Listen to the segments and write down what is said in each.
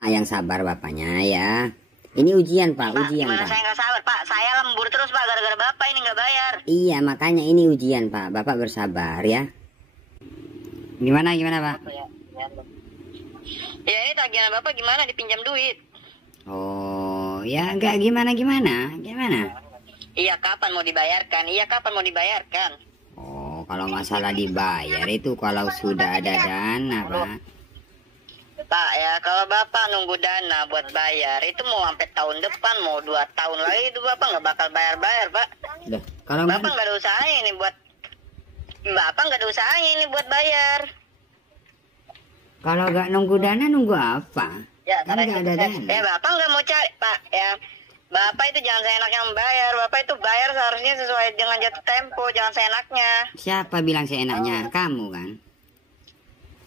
Yang sabar bapaknya ya. Ini ujian pak, ujian gimana pak. Saya nggak sabar pak, saya lembur terus pak gara-gara bapak ini nggak bayar. Iya makanya ini ujian pak, bapak bersabar ya. Gimana pak? Ya ini tagihan bapak gimana, dipinjam duit. Oh ya enggak gimana. Iya kapan mau dibayarkan? Oh kalau masalah dibayar itu kalau sudah ada dana pak. Pak ya, kalau bapak nunggu dana buat bayar itu mau sampai tahun depan, mau 2 tahun lagi itu bapak nggak bakal bayar pak. Kalau bapak nggak ada usahanya ini buat bayar. Kalau nggak nunggu dana nunggu apa? Ya Kan nggak ada dana. Ya bapak nggak mau cari pak ya. Bapak itu jangan seenaknya membayar. Bapak itu bayar seharusnya sesuai dengan jatuh tempo, jangan seenaknya. Siapa bilang seenaknya? Kamu kan?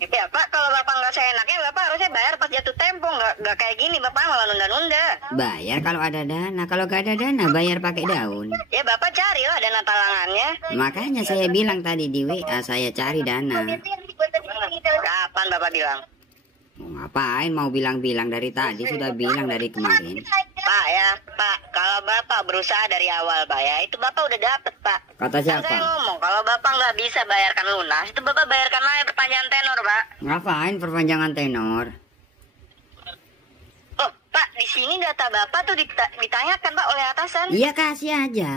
Ya pak, kalau bapak nggak seenaknya, bapak harusnya bayar pas jatuh tempo, nggak kayak gini, bapak malah nunda-nunda. Bayar kalau ada dana, kalau nggak ada dana bayar pakai daun. Ya bapak carilah dana talangannya. Makanya saya bilang tadi di WA saya cari dana. Kapan bapak bilang? Mau ngapain? Mau bilang-bilang dari tadi, sudah bilang dari kemarin. Pak ya, pak, kalau bapak berusaha dari awal pak ya, itu bapak udah dapet pak. Kata siapa? Saya ngomong, kalau bapak nggak bisa bayarkan lunas, itu bapak bayarkan lagi perpanjangan tenor pak. Ngapain perpanjangan tenor? Oh pak, di sini data bapak tuh ditanyakan pak oleh atasan. Iya kasih aja.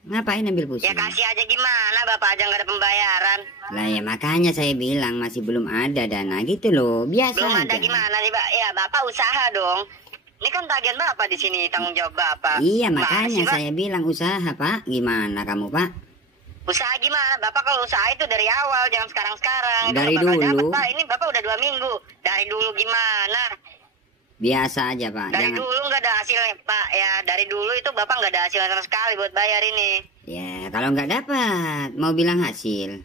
Ngapain ambil pusing? Ya kasih aja gimana, bapak aja nggak ada pembayaran. Lah ya makanya saya bilang masih belum ada dana gitu loh. Biasa Belum aja. ada gimana nih pak? Ya bapak usaha dong. Ini kan tagihan bapak di sini, tanggung jawab bapak. Iya Gimana makanya sih, Pak? saya bilang usaha pak. Gimana kamu pak? Usaha gimana? Bapak kalau usaha itu dari awal, jangan sekarang-sekarang. Itu Dari nggak bakal dulu. dapet, Pak. Ini bapak udah 2 minggu. Dari dulu gimana? Biasa aja pak. Dari Jangan. dulu nggak ada hasilnya pak ya. Dari dulu itu bapak nggak ada hasilnya sama sekali buat bayar ini. Ya kalau nggak dapat mau bilang hasil.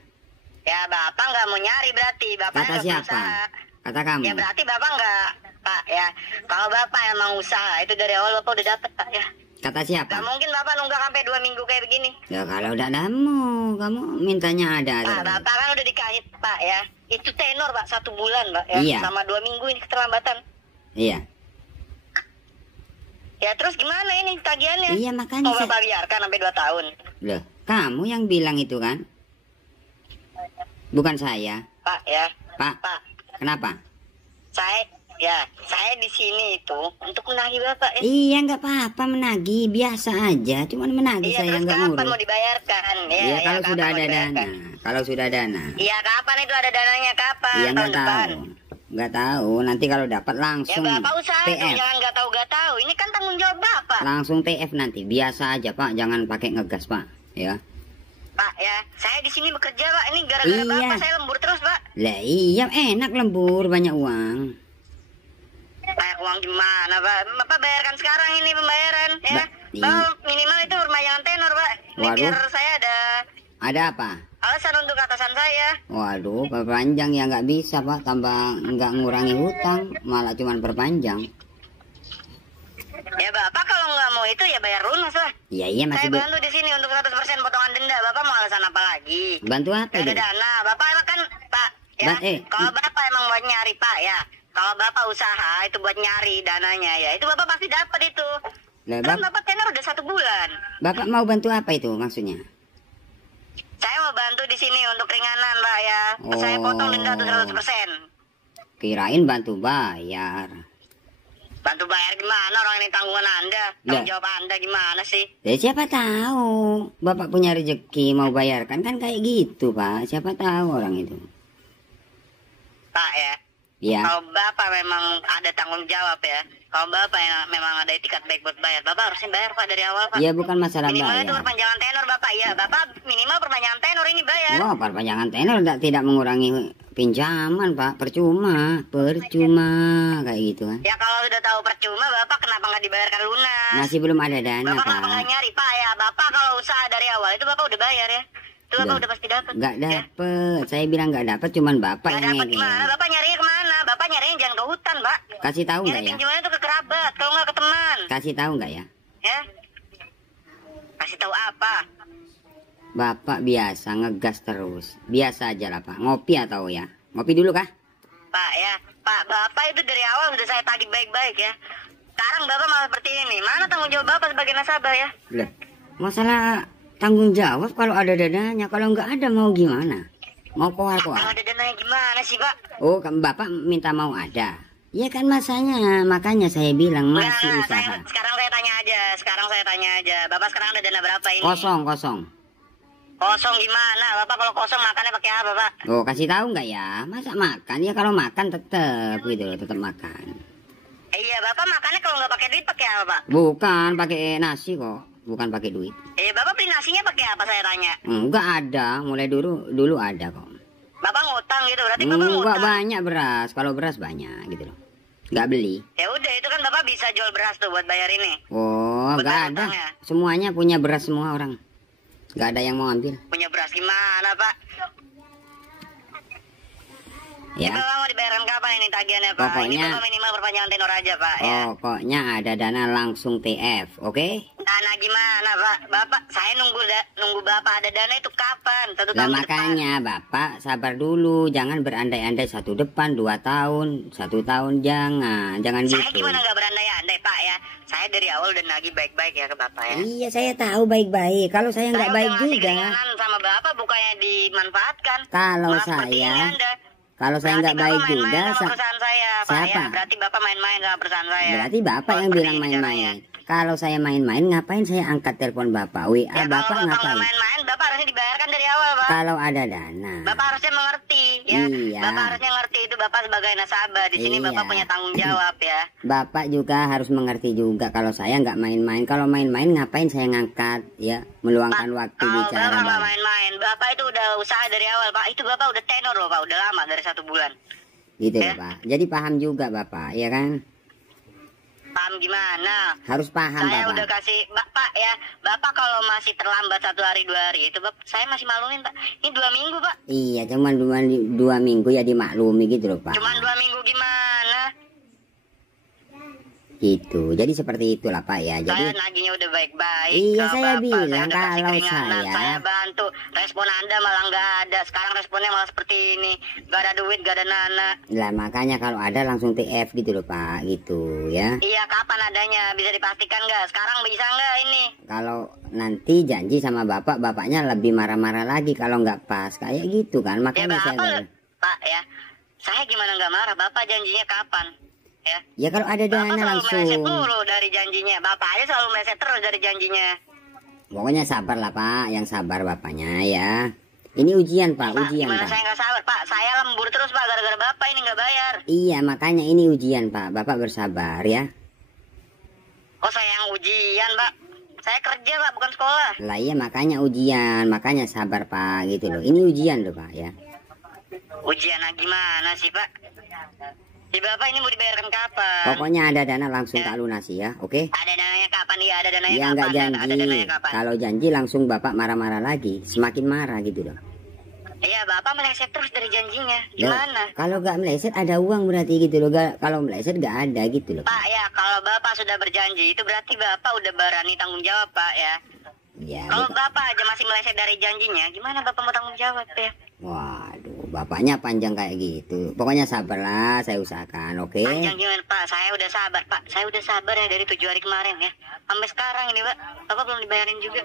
Ya bapak nggak mau nyari berarti. Bapak Kata nggak siapa? berusaha. Kata kamu. Ya berarti bapak nggak pak ya. Kalau bapak emang usaha itu dari awal bapak udah dapet pak ya. Kata siapa? Gak mungkin bapak nunggak sampai 2 minggu kayak begini. Ya kalau udah nemu, kamu mintanya ada. Pak, bapak kan udah dikasih pak ya. Itu tenor pak 1 bulan pak ya. Iya. Sama 2 minggu ini keterlambatan. Iya. Ya terus gimana ini tagihannya? Iya makanya Mau bapak biarkan sampai 2 tahun. Loh, kamu yang bilang itu kan? Bukan saya. Pak ya. Pak. Pak, Kenapa? saya di sini itu untuk menagih bapak ya. Iya nggak apa-apa menagih, biasa aja. Cuman menagih Iya saya terus nggak kapan ngurus. mau dibayarkan? Iya kalau kapan sudah mau ada dibayarkan? dana. Kalau sudah dana. Iya kapan itu ada dananya, kapan? Iya Tahun nggak depan. tahu. Nggak tahu. Nanti kalau dapat Ya langsung bapak usaha itu, TF. jangan nggak tahu. Ini kan tanggung jawab bapak. Langsung TF nanti. Biasa aja Pak. Jangan pakai ngegas Pak. Ya. Pak ya, saya di sini bekerja pak. Ini gara-gara Iya. bapak saya lembur terus pak. Lah iya enak lembur banyak uang. Banyak uang gimana pak? Bapak bayarkan sekarang ini pembayaran ya. Iya. Minimal itu perpanjangan tenor pak. Ini Waduh. biar saya ada Ada apa? alasan untuk atasan saya. Waduh, perpanjang ya nggak bisa Pak, tambah nggak ngurangi hutang, malah cuman perpanjang. Ya bapak kalau nggak mau itu ya bayar lunas lah. Iya Saya masih bantu di sini untuk 100% potongan denda. Bapak mau alasan apa lagi? bantu apa Gak ada itu? dana. Bapak emang kan pak ya. Kalau bapak emang buat nyari pak ya. Kalau bapak usaha itu buat nyari dananya ya. Itu bapak pasti dapat itu. Lah, Kan bapak tenor udah 1 bulan. Bapak mau bantu apa itu maksudnya? Saya mau bantu di sini untuk ringanan pak ya. Saya potong denda tuh 100%. Kirain bantu bayar. Bantu bayar gimana, orang ini tanggungan Anda? Tanggung jawab Anda gimana sih? Ya siapa tahu Bapak punya rezeki mau bayarkan kan kayak gitu Pak. Siapa tahu orang itu. Pak ya. Ya. Kalau bapak memang ada tanggung jawab ya. Kalau bapak yang memang ada itikat baik buat bayar, bapak harusnya bayar pak dari awal pak. Ya bukan masalah Minimal itu bayar. perpanjangan tenor bapak ya. Bapak minimal perpanjangan tenor ini bayar. Wah, perpanjangan tenor tidak mengurangi pinjaman Pak. Percuma kayak gitu kan. Ya kalau sudah tahu percuma, bapak kenapa nggak dibayarkan lunas? Masih belum ada dana Bapak kenapa Pak. nggak nyari pak ya? Bapak kalau usaha dari awal itu bapak udah bayar ya. Itu bapak Loh, udah pasti dapat. Nggak Ya. dapet. Saya bilang nggak dapet, cuman Bapak Nggak yang dapat ngegel. gimana? Bapak nyarinya kemana? Bapak nyarinya jangan ke hutan pak. Kasih tahu nggak Nyari ya? pinjamannya tuh ke kerabat, kalau nggak ke teman. Kasih tahu nggak ya? Ya. Kasih tahu apa? Bapak biasa ngegas terus. Biasa aja lah Pak. Ngopi atau ya? Ngopi dulu kah? Pak ya. Pak, Bapak itu dari awal udah saya tagih baik-baik ya. Sekarang Bapak malah seperti ini. Mana tanggung jawab Bapak sebagai nasabah ya? Lah, masalah tanggung jawab kalau ada dananya, kalau nggak ada mau gimana? Mau Kalau koar-koar? ada dananya gimana sih Pak? Oh, kan Bapak minta mau ada. Ya kan masanya, makanya saya bilang masih Nah, usaha. sekarang saya tanya aja. Bapak sekarang ada dana berapa ini? Kosong. Kosong gimana? Bapak kalau kosong makannya pakai apa Pak? Oh, kasih tahu nggak ya? Masa makan? Ya kalau makan tetap gitu loh, tetap makan. Iya, Bapak makannya kalau nggak pakai duit pakai apa Pak? Bukan pakai nasi kok, bukan pakai duit. Bapak beli nasinya pakai apa saya tanya? Enggak ada, mulai dulu ada kok. Bapak ngutang gitu, berarti Bapak Enggak ngutang. banyak beras, kalau beras banyak gitu loh. Nggak beli. Ya udah, itu kan Bapak bisa jual beras tuh buat bayar ini. Oh, Betul, nggak ada. utangnya. Semuanya punya beras semua orang. Nggak ada yang mau ambil. Punya beras gimana Pak? Ya. Bapak mau dibayarkan kapan ini tagihannya Pak? Ini Pokoknya- Bapak minimal perpanjangan tenor aja Pak ya. Pokoknya ada dana langsung TF, oke? Dana gimana Pak? Bapak, saya nunggu Bapak ada dana itu kapan? 1 Lah tahun depan. makanya Bapak sabar dulu, jangan berandai-andai 1 depan, 2 tahun, 1 tahun jangan Saya gitu. gimana nggak berandai-andai Pak ya? Saya dari awal udah nagih baik-baik ya ke Bapak ya. Iya saya tahu baik-baik. Kalau saya nggak Saya baik udah ngasih juga. keringanan sama Bapak bukannya dimanfaatkan. Kalau Malah seperti saya- ini Anda. Kalau saya Berarti nggak Bapak baik main-main juga, sama perusahaan saya, Pak siapa? ya. Berarti Bapak main-main sama perusahaan saya. Berarti Bapak Kalau yang seperti bilang ini caranya. main-main. Kalau saya main-main, ngapain saya angkat telepon Bapak? WA Ya, kalau Bapak Bapak nggak ngapain? main-main, Bapak harusnya dibayarkan dari awal, Pak. Kalau ada dana. Bapak harusnya mengerti, ya. Iya. Bapak harusnya ngerti itu Bapak sebagai nasabah. Di sini Iya. Bapak punya tanggung jawab, ya. Bapak juga harus mengerti juga kalau saya nggak main-main. Kalau main-main ngapain saya ngangkat ya, meluangkan waktu Kalau bicara. Bapak nggak Bang. main-main, Bapak itu udah usaha dari awal, Pak. Itu Bapak udah tenor loh, Pak. Udah lama, dari 1 bulan. Gitu Ya. loh, Pak. Jadi paham juga Bapak, ya kan? Paham gimana? Harus paham Saya Bapak. udah kasih, Pak ya. Bapak kalau masih terlambat 1 hari 2 hari itu, saya masih maklumin, Pak. Ini 2 minggu, Pak. Iya, cuman 2 minggu ya dimaklumi gitu loh Pak. Cuman 2 minggu gimana? Gitu. Jadi seperti itulah Pak ya. Saya Jadi nagihnya udah baik-baik. Iya, ke saya Bapak. bilang Saya udah kasih kalau keringanan, saya- saya bantu. Respon Anda malah nggak ada. Sekarang responnya malah seperti ini. Gak ada duit, gak ada nana. lah makanya kalau ada langsung TF gitu loh Pak, gitu ya. Iya, kapan adanya? Bisa dipastikan nggak? Sekarang bisa nggak ini? Kalau nanti janji sama Bapak, Bapaknya lebih marah-marah lagi kalau nggak pas kayak gitu kan. Ya Makanya saya Bapak, bilang, Pak ya. Saya gimana nggak marah? Bapak janjinya kapan? Ya. ya kalau ada Bapak dana selalu meleset langsung. dulu dari janjinya. Bapak aja selalu meleset terus dari janjinya. Pokoknya sabar lah Pak, yang sabar Bapaknya ya. Ini ujian Pak, Pak, ujian gimana Pak. saya nggak sabar? Pak, saya lembur terus Pak gara-gara Bapak ini nggak bayar. Iya makanya ini ujian Pak, Bapak bersabar ya. Oh, saya yang ujian, Pak. Saya kerja, Pak, bukan sekolah. Lah iya makanya ujian, makanya sabar Pak gitu loh. Ini ujian loh Pak ya. Ujian gimana sih, Pak? Si Bapak ini mau dibayarkan kapan? Pokoknya ada dana langsung tak lunasi ya, oke? Ada dananya kapan? Iya, ada dananya Ya kapan? nggak janji. Ada dananya kapan? Kalau janji langsung Bapak marah-marah lagi, semakin marah gitu loh. Iya, Bapak meleset terus dari janjinya. Loh, Gimana? kalau nggak meleset ada uang berarti gitu loh. Kalau meleset nggak ada gitu loh. Pak, ya, kalau Bapak sudah berjanji, itu berarti Bapak udah berani tanggung jawab, Pak, ya. Ya. Kalau betul. Bapak aja masih meleset dari janjinya, gimana Bapak mau tanggung jawab, ya? Waduh, Bapaknya panjang kayak gitu. Pokoknya sabarlah, saya usahakan, oke? Panjang gimana, Pak? Saya udah sabar, Pak. Saya udah sabar ya dari 7 hari kemarin, ya. Sampai sekarang ini, Pak. Bapak belum dibayarin juga.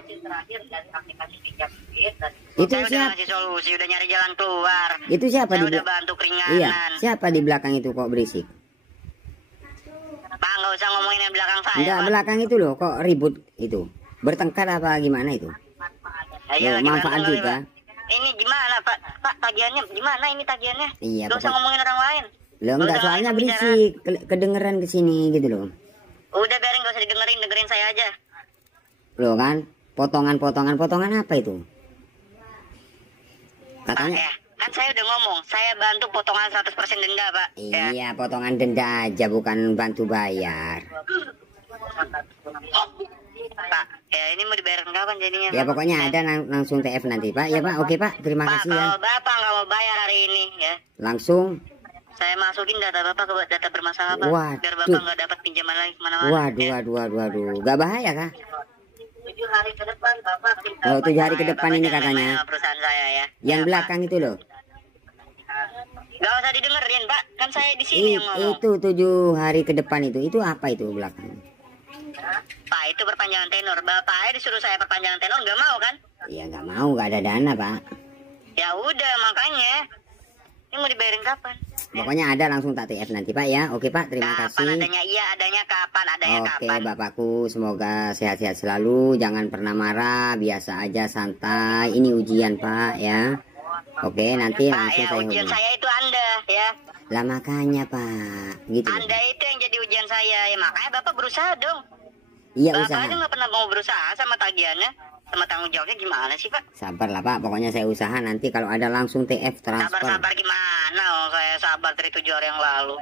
Itu Saya udah siapa? ngasih solusi, udah nyari jalan keluar. Itu siapa Saya di udah belakang? bantu Iya, keringanan. siapa di belakang itu kok berisik? Pak, nggak usah ngomongin yang belakang saya, Enggak, Pak. belakang itu loh kok ribut itu. Bertengkar apa gimana itu? Ayo, Loh, gimana manfaat kali, juga. Pak? Ini gimana, Pak? Pak, tagihannya gimana ini tagihannya? Iya, Nggak usah pokok- ngomongin orang lain. Loh enggak, Udah, soalnya lain berisik, kedengeran ke sini gitu loh. Udah biarin, nggak usah dengerin saya aja. Loh kan, potongan apa itu? Pak, Katanya ya. Kan saya udah ngomong, saya bantu potongan 100% denda, Pak. Ya. iya, potongan denda aja bukan bantu bayar. Pak, ya ini mau dibayarkan kapan jadinya? Ya Pak? pokoknya ada langsung TF nanti Pak. Ya Pak, oke Pak, terima Pak, kasih ya. kalau Bapak nggak mau bayar hari ini, ya. Langsung. Saya masukin data Bapak ke data bermasalah, Pak. Waduh. Biar Bapak nggak dapat pinjaman lagi kemana-mana. Waduh. Gak bahaya kah? 7 hari ke depan, Bapak. Oh, 7 hari ke depan Bapak ini jangan katanya. main-main sama perusahaan saya, ya. Yang Ya, Pak. belakang itu loh. Gak usah didengerin, Pak. Kan saya di sini yang ngomong. Itu 7 hari ke depan itu apa itu belakang? Pak, itu perpanjangan tenor. Bapak aja disuruh saya perpanjangan tenor, nggak mau kan? Iya nggak mau, nggak ada dana pak. Ya udah, makanya. Ini mau dibayarin kapan? Pokoknya ada langsung tak TF nanti pak ya. Oke pak, terima Kapan kasih. adanya? Iya, adanya kapan? Adanya Oke kapan? bapakku, semoga sehat-sehat selalu. Jangan pernah marah, biasa aja santai. Ini ujian pak ya. Oke, nanti Pak, langsung ya saya ujian hubungi. saya itu Anda, ya. Lah makanya pak, gitu. Anda itu yang jadi ujian saya. Ya makanya Bapak berusaha dong. Iya Bapak usaha. aja nggak pernah mau berusaha sama tagihannya, sama tanggung jawabnya gimana sih, Pak? Sabar lah pak, pokoknya saya usaha nanti kalau ada langsung TF transfer. Sabar-sabar gimana? Oh, saya sabar dari 7 hari yang lalu.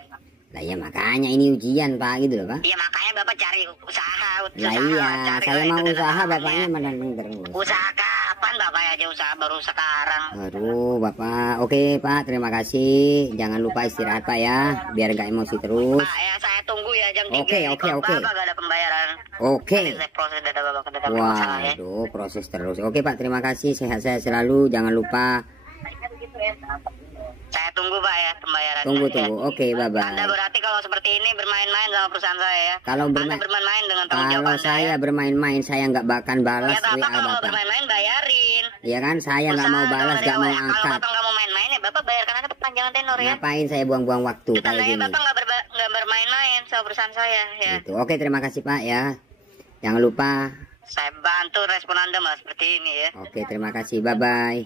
Lah ya makanya ini ujian pak, gitu loh pak. Iya makanya Bapak cari usaha. Lah iya, cari saya lah, mau itu usaha namanya. bapaknya malah terus. Usaha kapan Bapak aja usaha baru sekarang? Aduh bapak, oke pak, terima kasih. Jangan lupa istirahat pak ya, biar gak emosi terus. Pak ya saya tunggu ya jam 3. Oke. Kalau Bapak gak ada pembayaran. Oke. Nanti saya proses data Bapak ke data masalah ya. Waduh, proses terus. Oke pak, terima kasih. Sehat-sehat selalu. Jangan lupa. Saya tunggu Pak ya pembayarannya. Tunggu. Ya. Oke, bye Anda bye. berarti kalau seperti ini bermain-main sama perusahaan saya ya. Kalau Anda bermain-main dengan tanggung jawab kalau Anda saya ya. bermain-main, saya nggak bahkan balas Ya Bapak WA kalau mau bapak. bermain-main bayarin. Ya kan, saya nggak mau Usaha balas, dong nggak dari mau awal. Kalau angkat. Bapak nggak mau main-main ya Bapak bayarkan aja perpanjangan tenor ya. Ngapain saya buang-buang waktu Itu kayak tandanya gini? Bapak nggak bermain-main sama perusahaan saya ya. Gitu. Oke, terima kasih pak ya. Jangan lupa. Saya bantu respon Anda malah seperti ini ya. Oke, terima kasih. Bye bye.